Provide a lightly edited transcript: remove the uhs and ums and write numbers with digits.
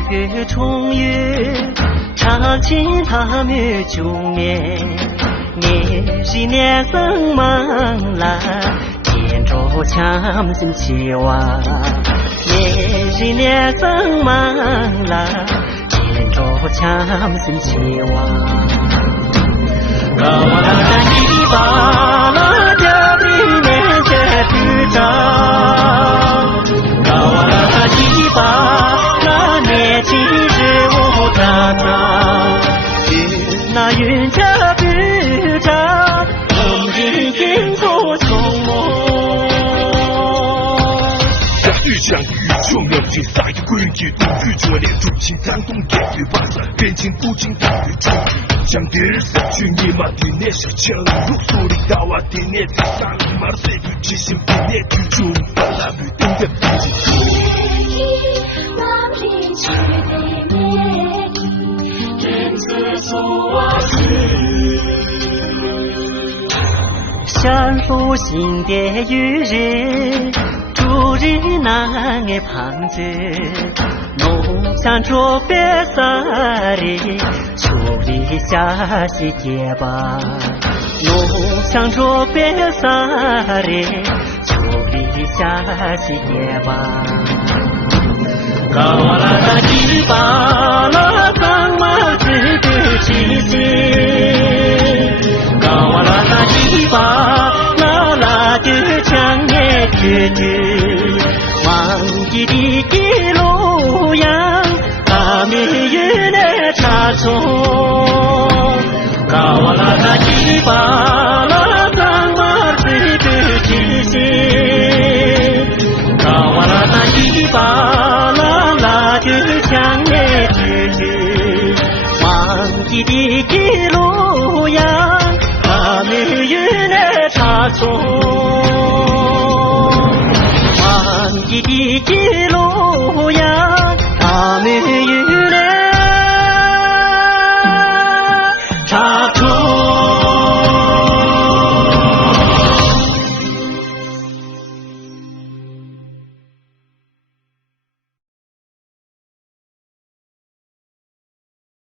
年月重月，长情他们救面。年是年生忙啦，天着强心期望。年是年生忙啦，天着强心期望。高啦啦一把啦，家里面些主张。高啦啦一把啦，年轻时我长大。那云家主张，梦里经过匆忙。相遇相遇，重要节撒一归结，冬雨热烈，主情感动言语万载，变情不尽大雨中。将别人死去，你妈对那些强如苏里大瓦的年纪，三马的岁月，即兴不灭剧中，把那雨等的不及相扶心的雨日，逐日难挨旁子。梦想着别撒里，秋里下西结巴。梦想着别撒里，秋里下西结巴。高啦啦一把啦，桑马子的气息。高啦啦一把啦啦的强烈决绝，忘记的记录样，把命运的差错。高啦啦一把啦，桑马子的气息。高啦啦一把啦啦的强烈决绝，忘记的记录样，把命运的差错。忘记的记录样，把命运的